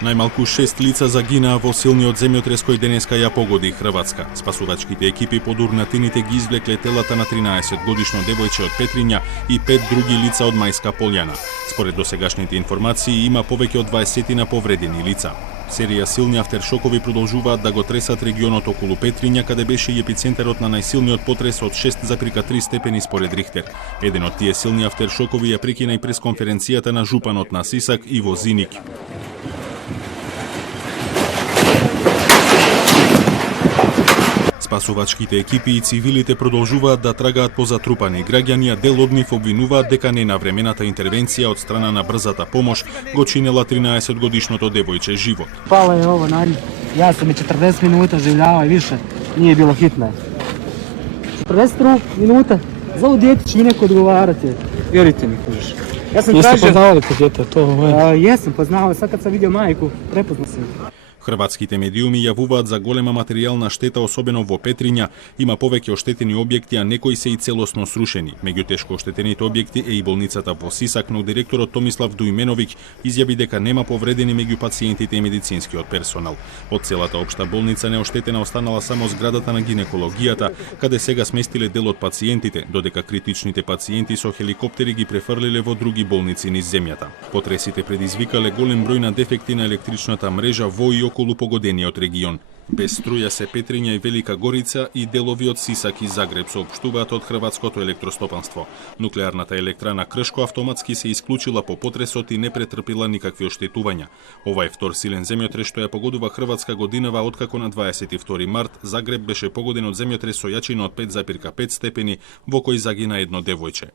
Најмалку 6 лица загинаа во силниот земјотрес кој денеска ја погоди Хрватска. Спасувачките екипи под урнатините ги извлекле телата на 13-годишно девојче од Петриња и 5 други лица од Мајска Полјана. Според досегашните информации има повеќе од 20 повредени лица. Серија силни автершокови продолжуваат да го тресат регионот околу Петриња, каде беше и епицентарот на најсилниот потрес од 6,3 степени според Рихтер. Еден од тие силни автершокови ја прекина и пресконференцијата на жупанот на Сисак Иво Зиник. Спасувачките екипи и цивилите продолжуваат да трагаат по затрупани граѓани, а дел од нив обвинуваат дека ненавремената интервенција од страна на брзата помош го чинела 13-годишното девојче живот. Пала е ово на нив. Јас сум 40 минута живљава и више. Nije bilo hitno. 43 minuta. Za ovo dijete će mi neko odgovarati. Vjerujte mi, kužiš. Ja sam tražio... Jeste poznavali to dijete? Jesam poznavao, sad kad sam vidio majku, prepoznao sam. Хрватските медиуми јавуваат за голема материјална штета, особено во Петриња. Има повеќе оштетени објекти, а некои се и целосно срушени. Меѓу тешко оштетените објекти е и болницата во Сисак, но директорот Томислав Дујменовиќ изјави дека нема повредени меѓу пациентите и медицинскиот персонал. Од целата општа болница неоштетена останала само зградата на гинекологијата, каде сега сместиле дел од пациентите, додека критичните пациенти со хеликоптери ги префрлиле во други болници низ земјата. Потресите предизвикале голем број на дефекти на електричната мрежа во и околу погодениот регион. Без струја се Петриња и Велика Горица и делови од Сисак и Загреб, соопштуваат од Хрватското електростопанство. Нуклеарната електрана Кршко автоматски се исклучила по потресот и не претрпила никакви оштетувања. Ова е втор силен земјотрес што ја погодува Хрватска годинава, откако на 22 март Загреб беше погоден од земјотрес со јачина од 5,5 степени, во кој загина едно девојче.